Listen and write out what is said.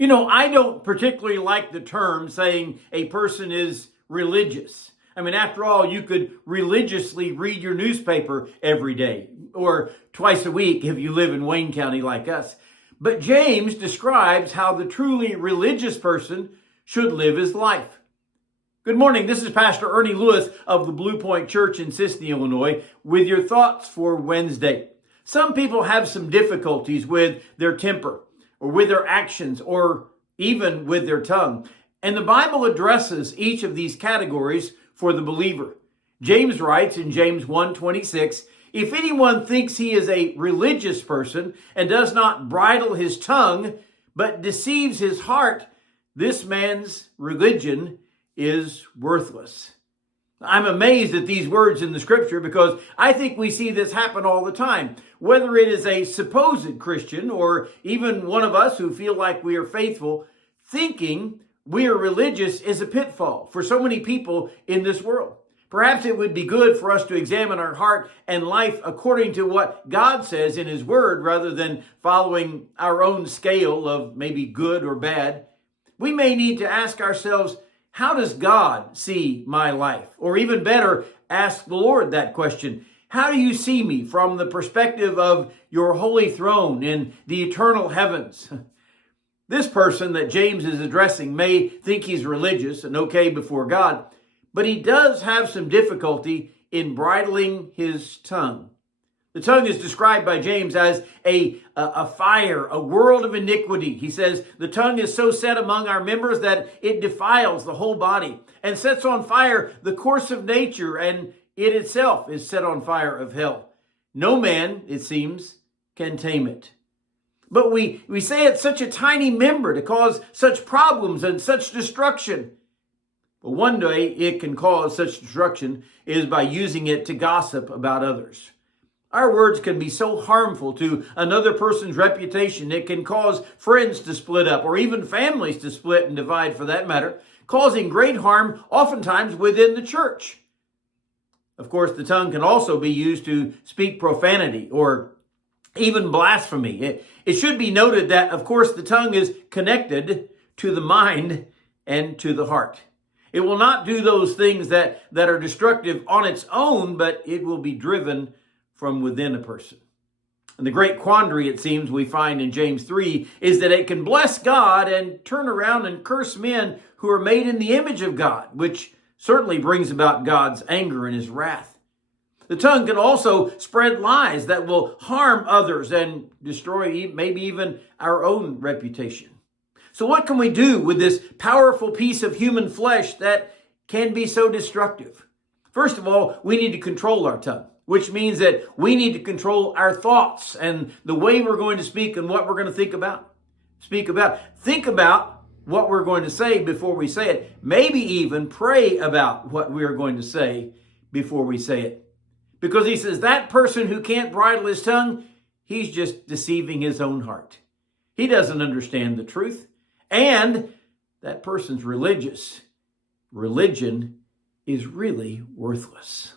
I don't particularly like the term saying a person is religious. I mean, after all, you could religiously read your newspaper every day or twice a week if you live in Wayne County like us. But James describes how the truly religious person should live his life. Good morning. This is Pastor Ernie Lewis of the Blue Point Church in Sisney, Illinois, with your thoughts for Wednesday. Some people have some difficulties with their temper, or with their actions, or even with their tongue. And the Bible addresses each of these categories for the believer. James writes in James 1:26, if anyone thinks he is a religious person and does not bridle his tongue, but deceives his heart, this man's religion is worthless. I'm amazed at these words in the scripture because I think we see this happen all the time. Whether it is a supposed Christian or even one of us who feel like we are faithful, thinking we are religious is a pitfall for so many people in this world. Perhaps it would be good for us to examine our heart and life according to what God says in His Word rather than following our own scale of maybe good or bad. We may need to ask ourselves, how does God see my life? Or even better, ask the Lord that question. How do you see me from the perspective of your holy throne in the eternal heavens? This person that James is addressing may think he's religious and okay before God, but he does have some difficulty in bridling his tongue. The tongue is described by James as a fire, a world of iniquity. He says the tongue is so set among our members that it defiles the whole body and sets on fire the course of nature, and it itself is set on fire of hell. No man, it seems, can tame it. But we say it's such a tiny member to cause such problems and such destruction. But one way it can cause such destruction is by using it to gossip about others. Our words can be so harmful to another person's reputation. It can cause friends to split up or even families to split and divide for that matter, causing great harm oftentimes within the church. Of course, the tongue can also be used to speak profanity or even blasphemy. It should be noted that, of course, the tongue is connected to the mind and to the heart. It will not do those things that are destructive on its own, but it will be driven from within a person. And the great quandary, it seems, we find in James 3 is that it can bless God and turn around and curse men who are made in the image of God, which certainly brings about God's anger and His wrath. The tongue can also spread lies that will harm others and destroy maybe even our own reputation. So what can we do with this powerful piece of human flesh that can be so destructive? First of all, we need to control our tongue, which means that we need to control our thoughts and the way we're going to speak and what we're going to think about. Think about what we're going to say before we say it. Maybe even pray about what we are going to say before we say it. Because he says that person who can't bridle his tongue, he's just deceiving his own heart. He doesn't understand the truth. And that person's religion is really worthless.